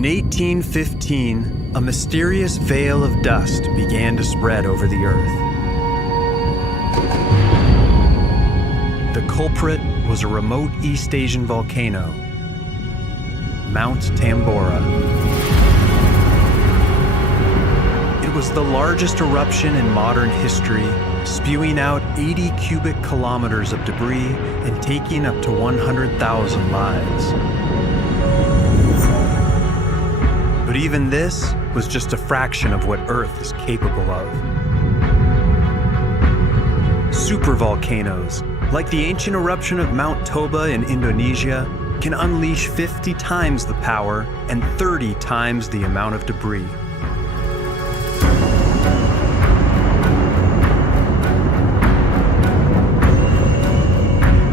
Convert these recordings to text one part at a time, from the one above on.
In 1815, a mysterious veil of dust began to spread over the Earth. The culprit was a remote East Asian volcano, Mount Tambora. It was the largest eruption in modern history, spewing out 80 cubic kilometers of debris and taking up to 100,000 lives. But even this was just a fraction of what Earth is capable of. Supervolcanoes, like the ancient eruption of Mount Toba in Indonesia, can unleash 50 times the power and 30 times the amount of debris.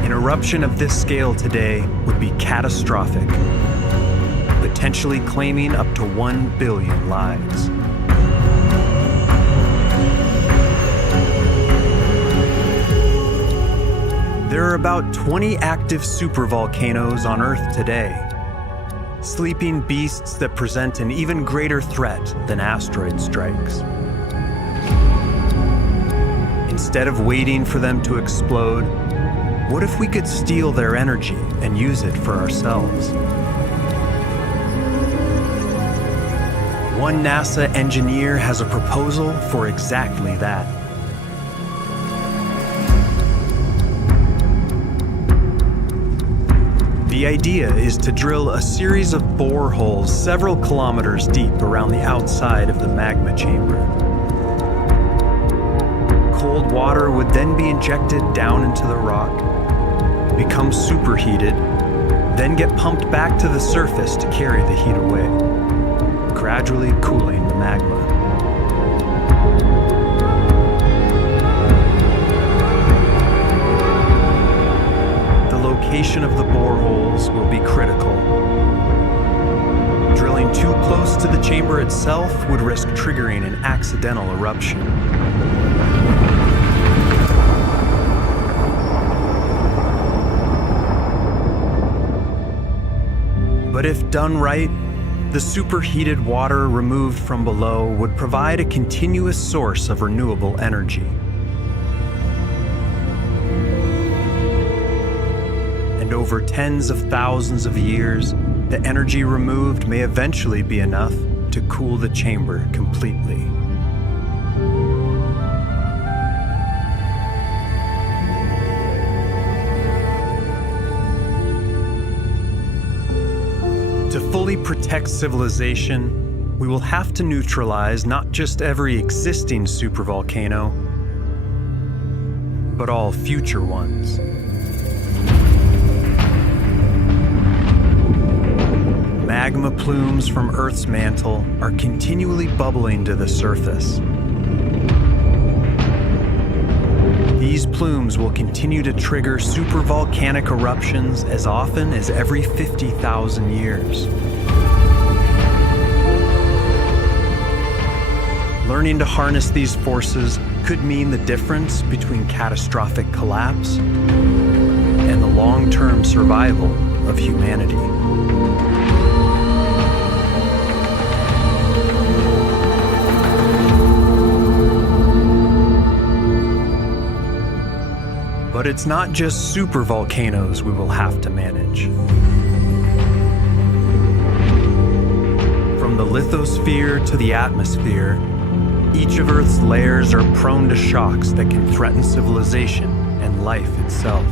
An eruption of this scale today would be catastrophic, potentially claiming up to 1 billion lives. There are about 20 active supervolcanoes on Earth today, sleeping beasts that present an even greater threat than asteroid strikes. Instead of waiting for them to explode, what if we could steal their energy and use it for ourselves? One NASA engineer has a proposal for exactly that. The idea is to drill a series of boreholes several kilometers deep around the outside of the magma chamber. Cold water would then be injected down into the rock, become superheated, then get pumped back to the surface to carry the heat away, gradually cooling the magma. The location of the boreholes will be critical. Drilling too close to the chamber itself would risk triggering an accidental eruption. But if done right, the superheated water removed from below would provide a continuous source of renewable energy. And over tens of thousands of years, the energy removed may eventually be enough to cool the chamber completely. To fully protect civilization, we will have to neutralize not just every existing supervolcano, but all future ones. Magma plumes from Earth's mantle are continually bubbling to the surface. These plumes will continue to trigger supervolcanic eruptions as often as every 50,000 years. Learning to harness these forces could mean the difference between catastrophic collapse and the long-term survival of humanity. But it's not just supervolcanoes we will have to manage. From the lithosphere to the atmosphere, each of Earth's layers are prone to shocks that can threaten civilization and life itself.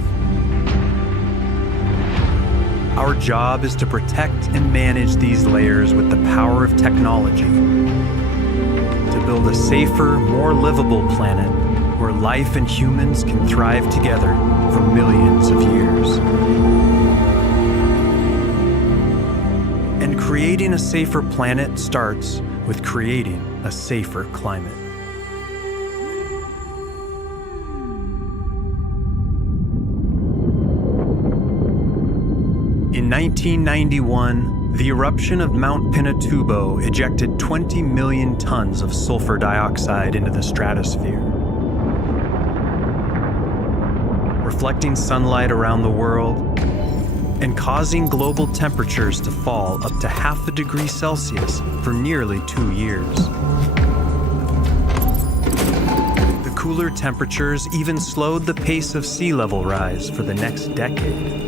Our job is to protect and manage these layers with the power of technology, to build a safer, more livable planet where life and humans can thrive together for millions of years. And creating a safer planet starts with creating a safer climate. In 1991, the eruption of Mount Pinatubo ejected 20 million tons of sulfur dioxide into the stratosphere. Reflecting sunlight around the world, and causing global temperatures to fall up to half a degree Celsius for nearly 2 years. The cooler temperatures even slowed the pace of sea level rise for the next decade.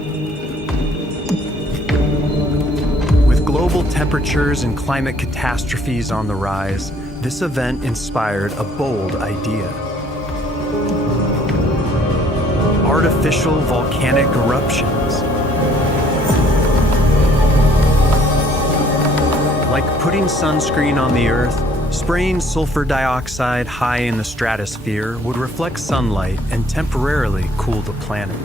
With global temperatures and climate catastrophes on the rise, this event inspired a bold idea. Artificial volcanic eruptions. Like putting sunscreen on the Earth, spraying sulfur dioxide high in the stratosphere would reflect sunlight and temporarily cool the planet.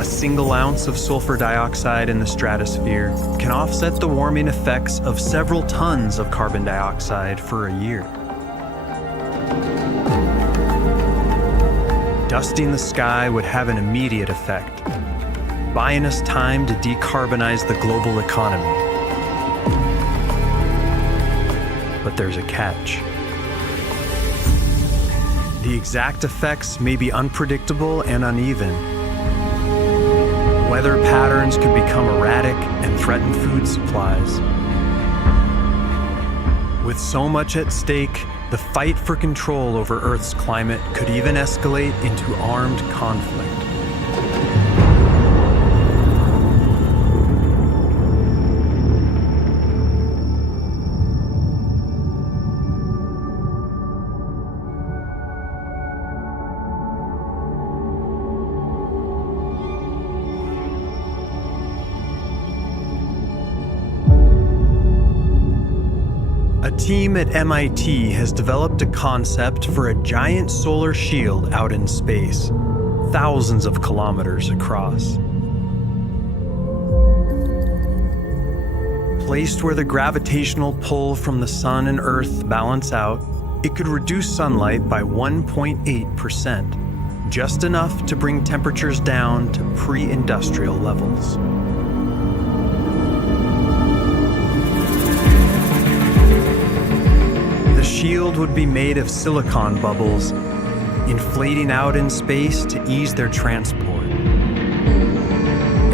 A single ounce of sulfur dioxide in the stratosphere can offset the warming effects of several tons of carbon dioxide for a year. Dusting the sky would have an immediate effect, buying us time to decarbonize the global economy. But there's a catch. The exact effects may be unpredictable and uneven. Weather patterns could become erratic and threaten food supplies. With so much at stake, the fight for control over Earth's climate could even escalate into armed conflict. A team at MIT has developed a concept for a giant solar shield out in space, thousands of kilometers across. Placed where the gravitational pull from the sun and Earth balance out, it could reduce sunlight by 1.8%, just enough to bring temperatures down to pre-industrial levels. The shield would be made of silicon bubbles, inflating out in space to ease their transport,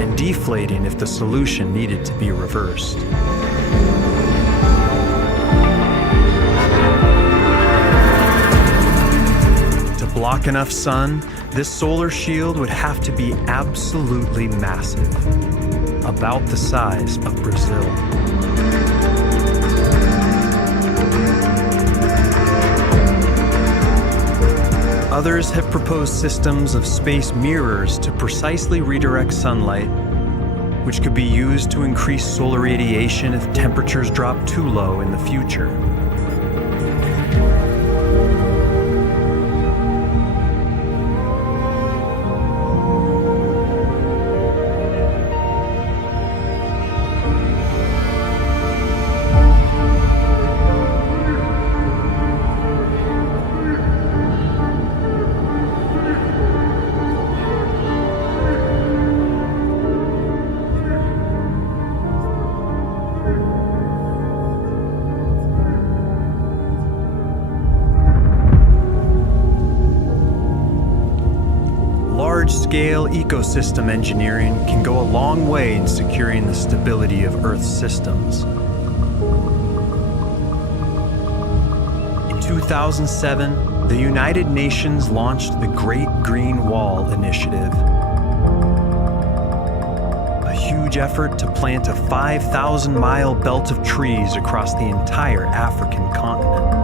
and deflating if the solution needed to be reversed. To block enough sun, this solar shield would have to be absolutely massive, about the size of Brazil. Others have proposed systems of space mirrors to precisely redirect sunlight, which could be used to increase solar radiation if temperatures drop too low in the future. Large-scale ecosystem engineering can go a long way in securing the stability of Earth's systems. In 2007, the United Nations launched the Great Green Wall Initiative, a huge effort to plant a 5,000-mile belt of trees across the entire African continent.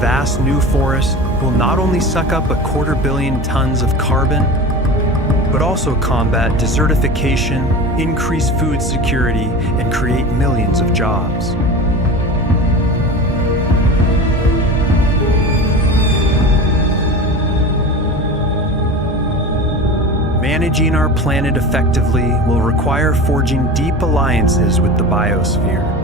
Vast new forest will not only suck up 250 million tons of carbon, but also combat desertification, increase food security, and create millions of jobs. Managing our planet effectively will require forging deep alliances with the biosphere.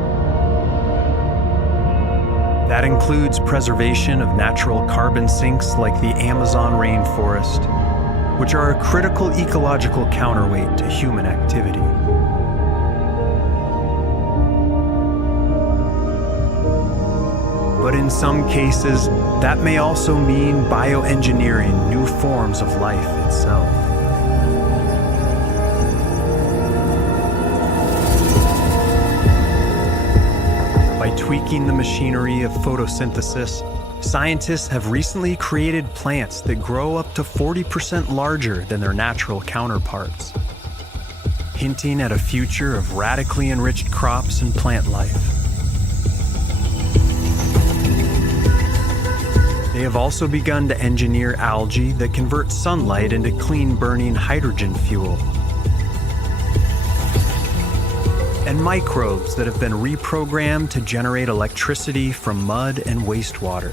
That includes preservation of natural carbon sinks like the Amazon rainforest, which are a critical ecological counterweight to human activity. But in some cases, that may also mean bioengineering new forms of life itself. By tweaking the machinery of photosynthesis, scientists have recently created plants that grow up to 40% larger than their natural counterparts, hinting at a future of radically enriched crops and plant life. They have also begun to engineer algae that convert sunlight into clean-burning hydrogen fuel, and microbes that have been reprogrammed to generate electricity from mud and wastewater.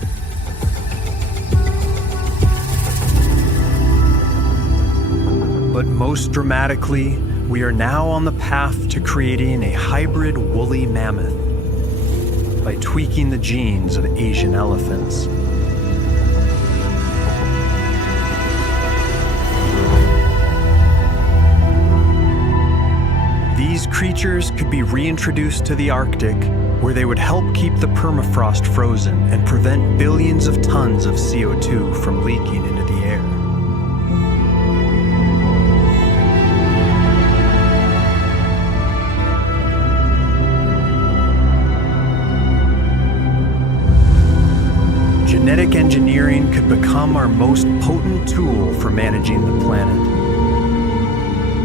But most dramatically, we are now on the path to creating a hybrid woolly mammoth by tweaking the genes of Asian elephants. These creatures could be reintroduced to the Arctic, where they would help keep the permafrost frozen and prevent billions of tons of CO2 from leaking into the air. Genetic engineering could become our most potent tool for managing the planet,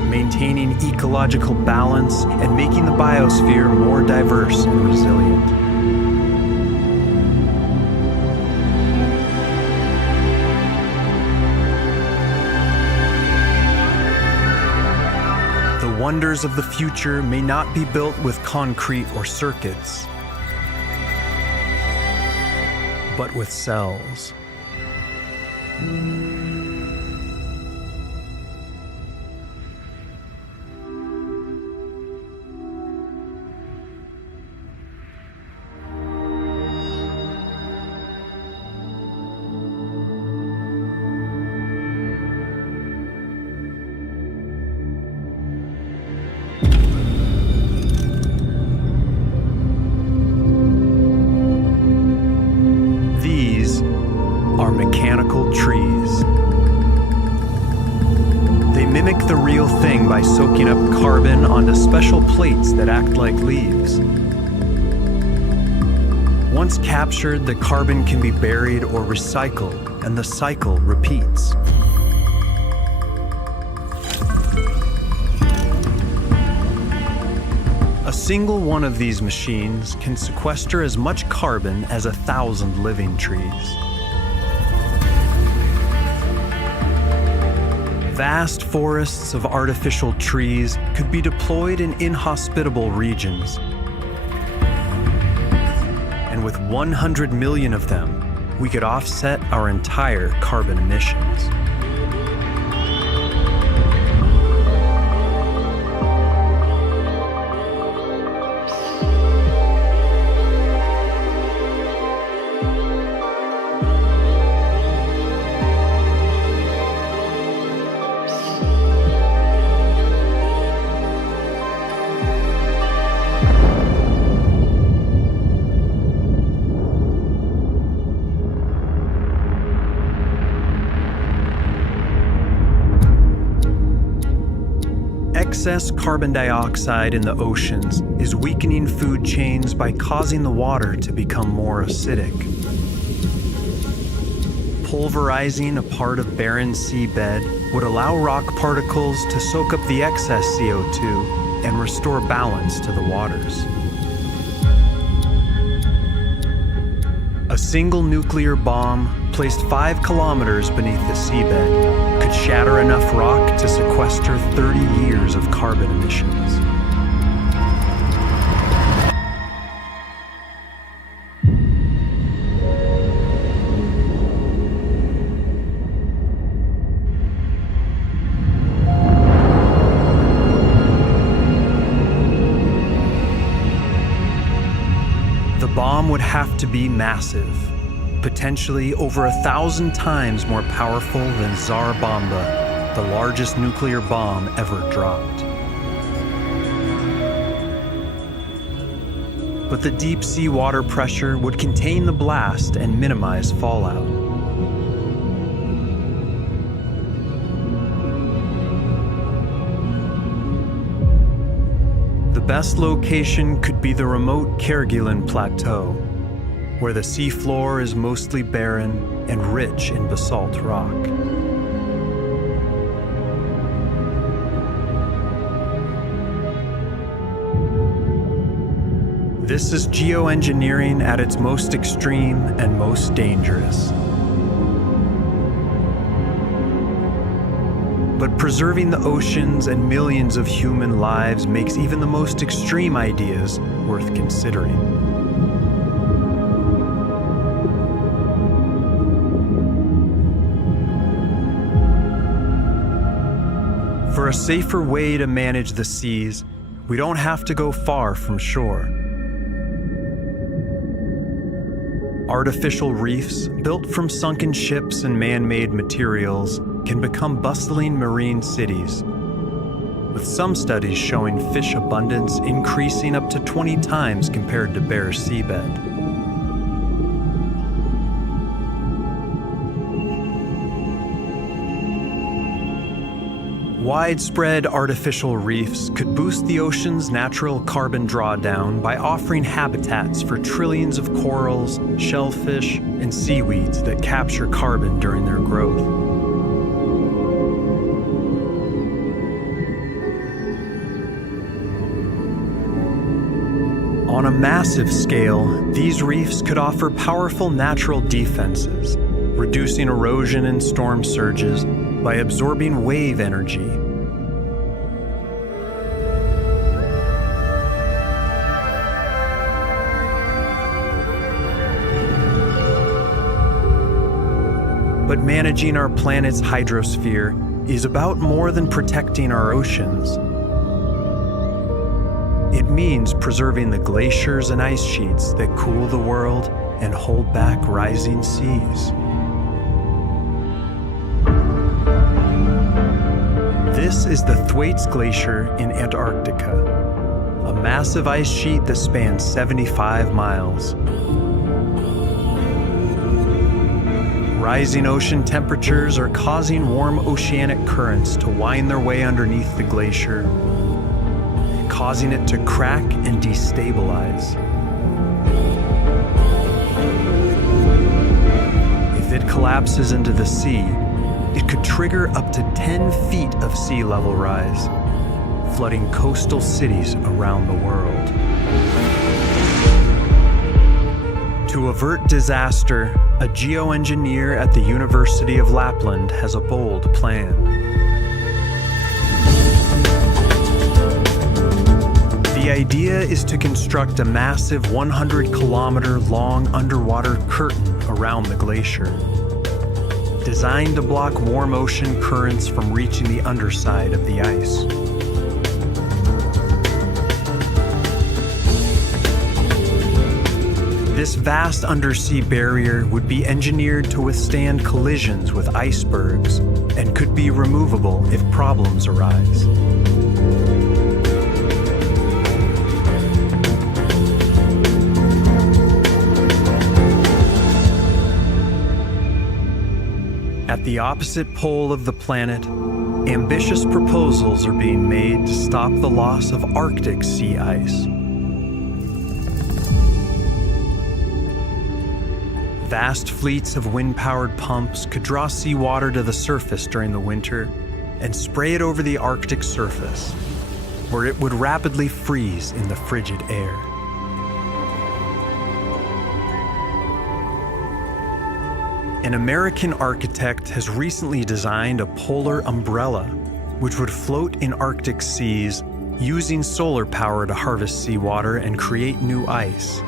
maintaining ecological balance and making the biosphere more diverse and resilient. The wonders of the future may not be built with concrete or circuits, but with cells. Are mechanical trees. They mimic the real thing by soaking up carbon onto special plates that act like leaves. Once captured, the carbon can be buried or recycled, and the cycle repeats. A single one of these machines can sequester as much carbon as 1,000 living trees. Vast forests of artificial trees could be deployed in inhospitable regions. And with 100 million of them, we could offset our entire carbon emissions. Excess carbon dioxide in the oceans is weakening food chains by causing the water to become more acidic. Pulverizing a part of barren seabed would allow rock particles to soak up the excess CO2 and restore balance to the waters. A single nuclear bomb placed 5 kilometers beneath the seabed could shatter enough rock to sequester 30 years of carbon emissions. The bomb would have to be massive, potentially over 1,000 times more powerful than Tsar Bomba, the largest nuclear bomb ever dropped. But the deep sea water pressure would contain the blast and minimize fallout. The best location could be the remote Kerguelen Plateau, where the seafloor is mostly barren and rich in basalt rock. This is geoengineering at its most extreme and most dangerous. But preserving the oceans and millions of human lives makes even the most extreme ideas worth considering. For a safer way to manage the seas, we don't have to go far from shore. Artificial reefs, built from sunken ships and man-made materials, can become bustling marine cities, with some studies showing fish abundance increasing up to 20 times compared to bare seabed. Widespread artificial reefs could boost the ocean's natural carbon drawdown by offering habitats for trillions of corals, shellfish, and seaweeds that capture carbon during their growth. On a massive scale, these reefs could offer powerful natural defenses, reducing erosion and storm surges by absorbing wave energy. But managing our planet's hydrosphere is about more than protecting our oceans. It means preserving the glaciers and ice sheets that cool the world and hold back rising seas. This is the Thwaites Glacier in Antarctica, a massive ice sheet that spans 75 miles. Rising ocean temperatures are causing warm oceanic currents to wind their way underneath the glacier, causing it to crack and destabilize. If it collapses into the sea, it could trigger up to 10 feet of sea level rise, flooding coastal cities around the world. To avert disaster, a geoengineer at the University of Lapland has a bold plan. The idea is to construct a massive 100-kilometer-long underwater curtain around the glacier, designed to block warm ocean currents from reaching the underside of the ice. This vast undersea barrier would be engineered to withstand collisions with icebergs and could be removable if problems arise. At the opposite pole of the planet, ambitious proposals are being made to stop the loss of Arctic sea ice. Vast fleets of wind-powered pumps could draw seawater to the surface during the winter and spray it over the Arctic surface, where it would rapidly freeze in the frigid air. An American architect has recently designed a polar umbrella, which would float in Arctic seas using solar power to harvest seawater and create new ice.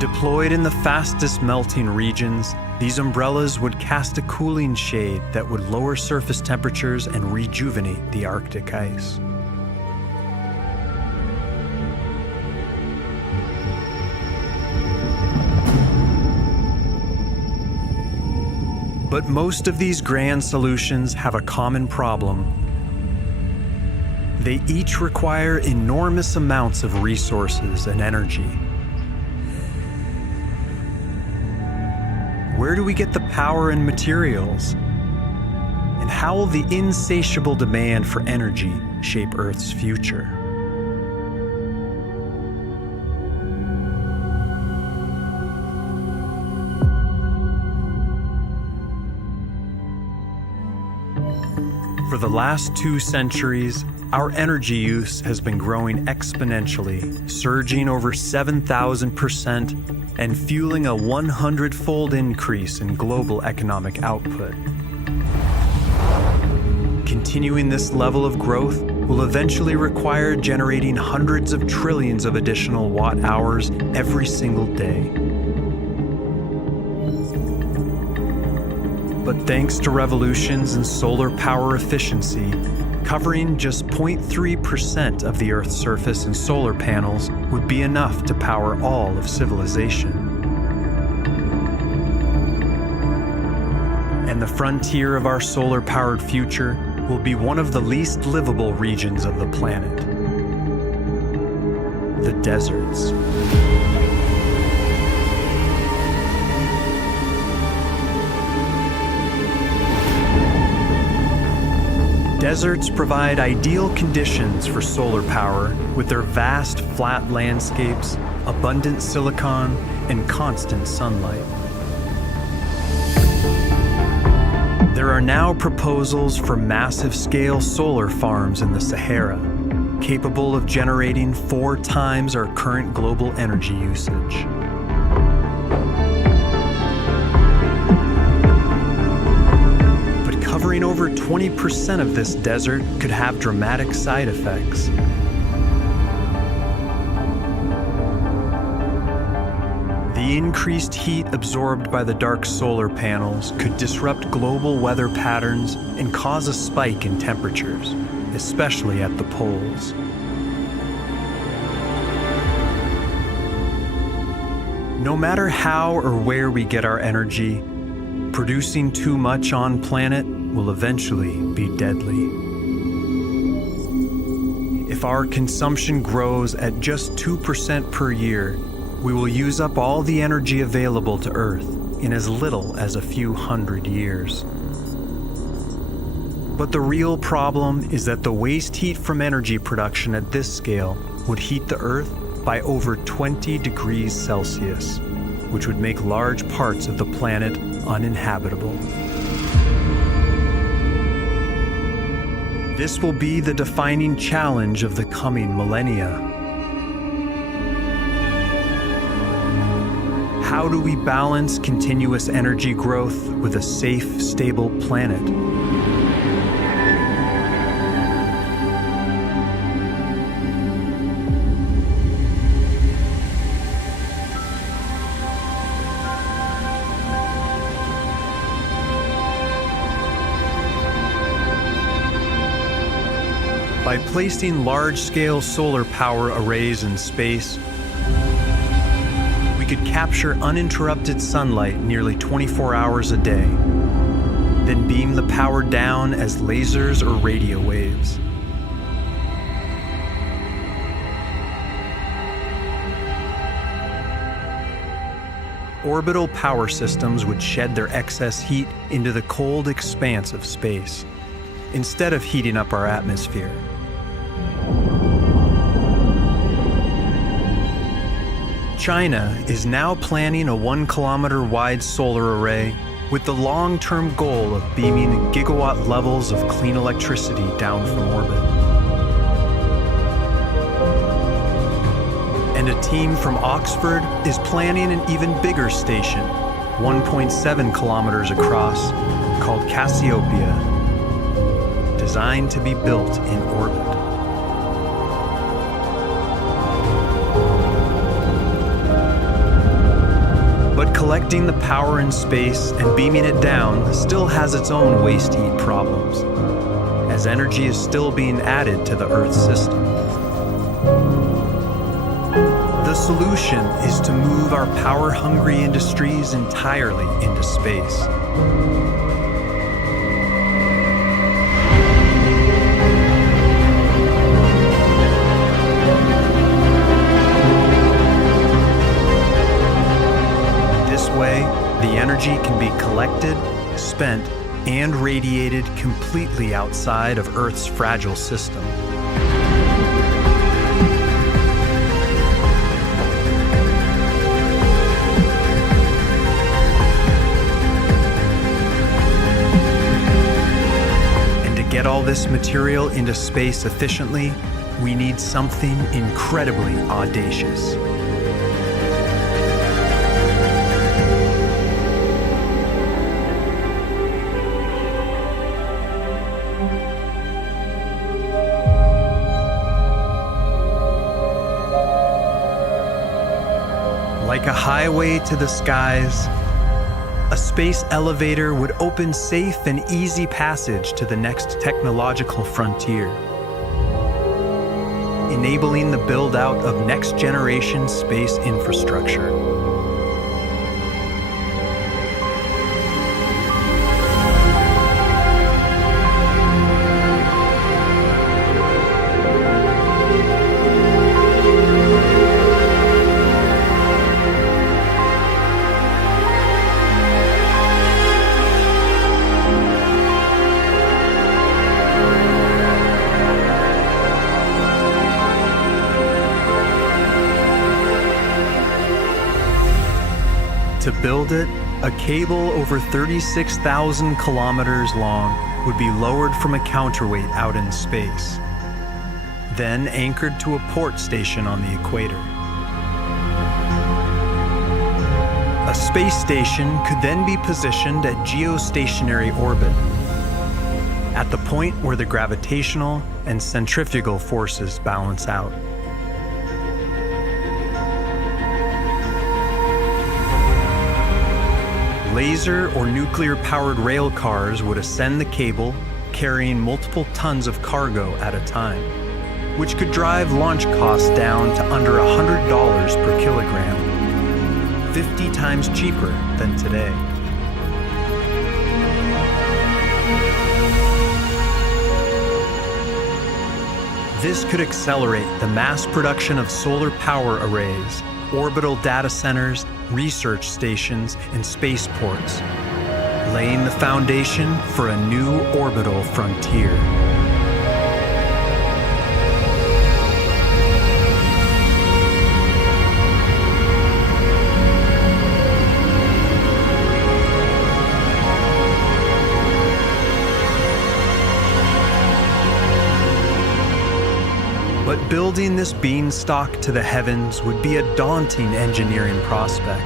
Deployed in the fastest melting regions, these umbrellas would cast a cooling shade that would lower surface temperatures and rejuvenate the Arctic ice. But most of these grand solutions have a common problem. They each require enormous amounts of resources and energy. Where do we get the power and materials? And how will the insatiable demand for energy shape Earth's future? For the last 2 centuries, our energy use has been growing exponentially, surging over 7,000% and fueling a 100-fold increase in global economic output. Continuing this level of growth will eventually require generating hundreds of trillions of additional watt-hours every single day. But thanks to revolutions in solar power efficiency, covering just 0.3% of the Earth's surface in solar panels would be enough to power all of civilization. And the frontier of our solar-powered future will be one of the least livable regions of the planet: the deserts. Deserts provide ideal conditions for solar power with their vast, flat landscapes, abundant silicon, and constant sunlight. There are now proposals for massive-scale solar farms in the Sahara, capable of generating 4 times our current global energy usage. Covering over 20% of this desert could have dramatic side effects. The increased heat absorbed by the dark solar panels could disrupt global weather patterns and cause a spike in temperatures, especially at the poles. No matter how or where we get our energy, producing too much on planet will eventually be deadly. If our consumption grows at just 2% per year, we will use up all the energy available to Earth in as little as a few hundred years. But the real problem is that the waste heat from energy production at this scale would heat the Earth by over 20 degrees Celsius, which would make large parts of the planet uninhabitable. This will be the defining challenge of the coming millennia. How do we balance continuous energy growth with a safe, stable planet? By placing large-scale solar power arrays in space, we could capture uninterrupted sunlight nearly 24 hours a day, then beam the power down as lasers or radio waves. Orbital power systems would shed their excess heat into the cold expanse of space, instead of heating up our atmosphere. China is now planning a 1-kilometer wide solar array with the long-term goal of beaming gigawatt levels of clean electricity down from orbit. And a team from Oxford is planning an even bigger station, 1.7 kilometers across, called Cassiopeia, designed to be built in orbit. But collecting the power in space and beaming it down still has its own waste heat problems, as energy is still being added to the Earth system. The The solution is to move our power-hungry industries entirely into space. This way, the energy can be collected, spent, and radiated completely outside of Earth's fragile system. And to get all this material into space efficiently, we need something incredibly audacious. Like a highway to the skies, a space elevator would open safe and easy passage to the next technological frontier, enabling the build-out of next-generation space infrastructure. To build it, a cable over 36,000 kilometers long would be lowered from a counterweight out in space, then anchored to a port station on the equator. A space station could then be positioned at geostationary orbit, at the point where the gravitational and centrifugal forces balance out. Laser or nuclear-powered rail cars would ascend the cable, carrying multiple tons of cargo at a time, which could drive launch costs down to under $100 per kilogram, 50 times cheaper than today. This could accelerate the mass production of solar power arrays, orbital data centers, research stations, and spaceports, laying the foundation for a new orbital frontier. But building this beanstalk to the heavens would be a daunting engineering prospect,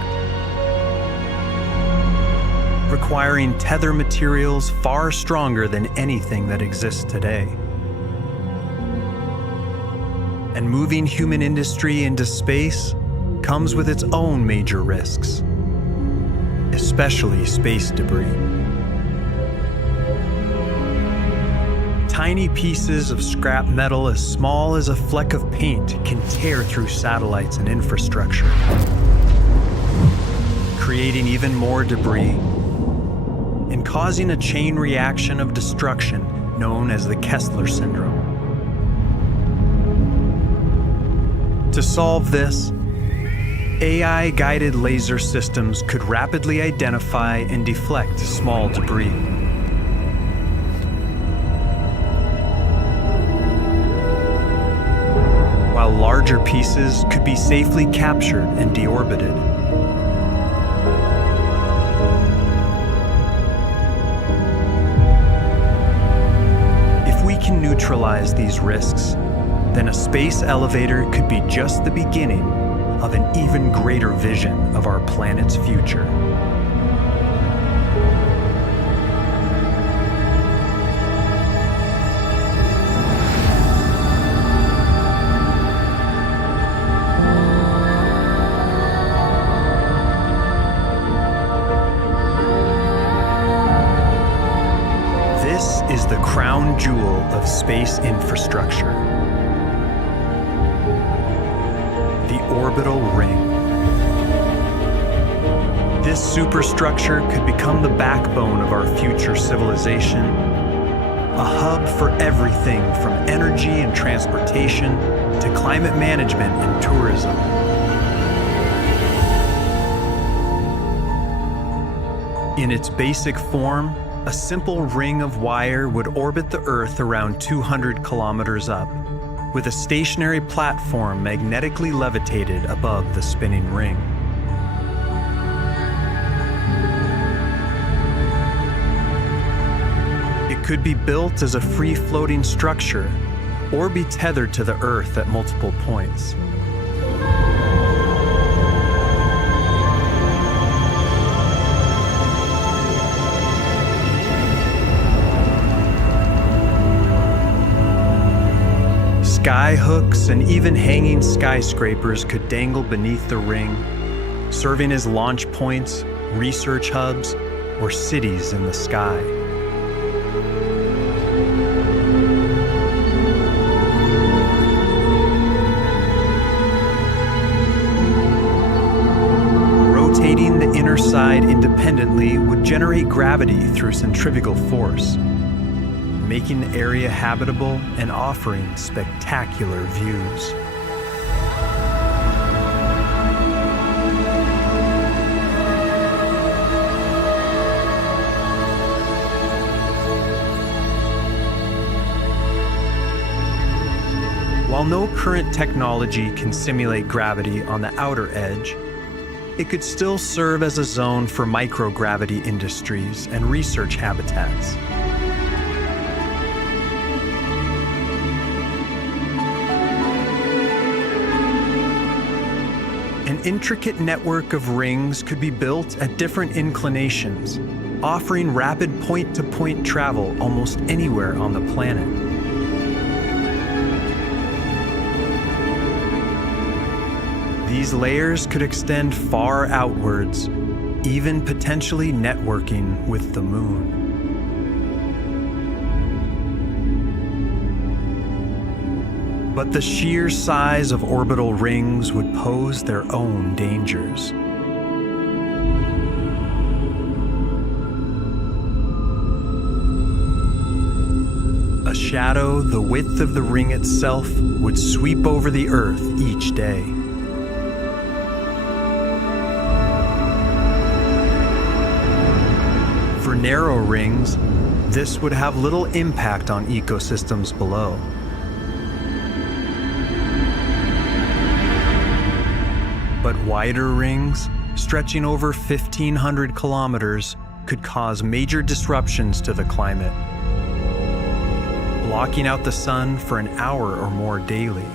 requiring tether materials far stronger than anything that exists today. And moving human industry into space comes with its own major risks, especially space debris. Tiny pieces of scrap metal as small as a fleck of paint can tear through satellites and infrastructure, creating even more debris and causing a chain reaction of destruction known as the Kessler syndrome. To solve this, AI-guided laser systems could rapidly identify and deflect small debris. While larger pieces could be safely captured and deorbited. If we can neutralize these risks, then a space elevator could be just the beginning of an even greater vision of our planet's future. This is the crown jewel of space infrastructure. The orbital ring. This superstructure could become the backbone of our future civilization, a hub for everything from energy and transportation to climate management and tourism. In its basic form, a simple ring of wire would orbit the Earth around 200 kilometers up, with a stationary platform magnetically levitated above the spinning ring. It could be built as a free-floating structure or be tethered to the Earth at multiple points. Sky hooks and even hanging skyscrapers could dangle beneath the ring, serving as launch points, research hubs, or cities in the sky. Rotating the inner side independently would generate gravity through centrifugal force, making the area habitable and offering spectacular views. While no current technology can simulate gravity on the outer edge, it could still serve as a zone for microgravity industries and research habitats. An intricate network of rings could be built at different inclinations, offering rapid point-to-point travel almost anywhere on the planet. These layers could extend far outwards, even potentially networking with the moon. But the sheer size of orbital rings would pose their own dangers. A shadow the width of the ring itself would sweep over the Earth each day. For narrow rings, this would have little impact on ecosystems below. But wider rings, stretching over 1,500 kilometers, could cause major disruptions to the climate, blocking out the sun for an hour or more daily.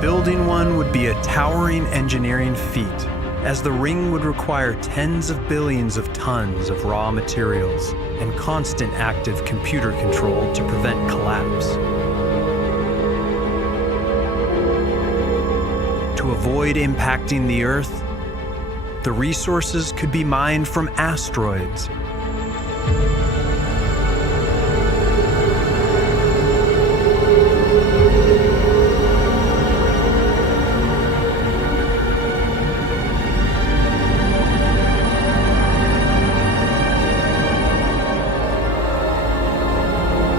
Building one would be a towering engineering feat, as the ring would require tens of billions of tons of raw materials and constant active computer control to prevent collapse. To avoid impacting the Earth, the resources could be mined from asteroids.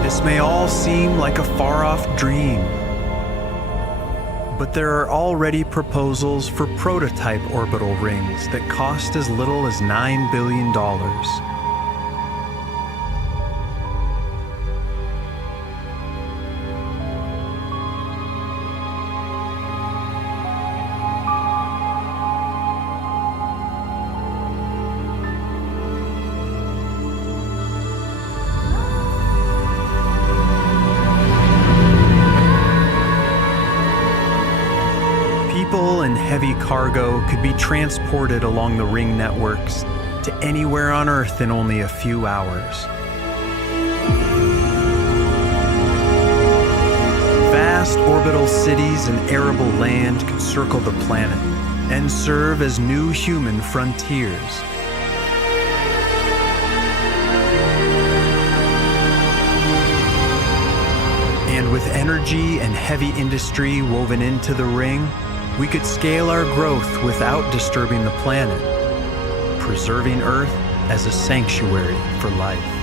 This may all seem like a far-off dream, but there are already proposals for prototype orbital rings that cost as little as $9 billion. People and heavy cargo could be transported along the ring networks to anywhere on Earth in only a few hours. Vast orbital cities and arable land could circle the planet and serve as new human frontiers. With energy and heavy industry woven into the ring, we could scale our growth without disturbing the planet, preserving Earth as a sanctuary for life.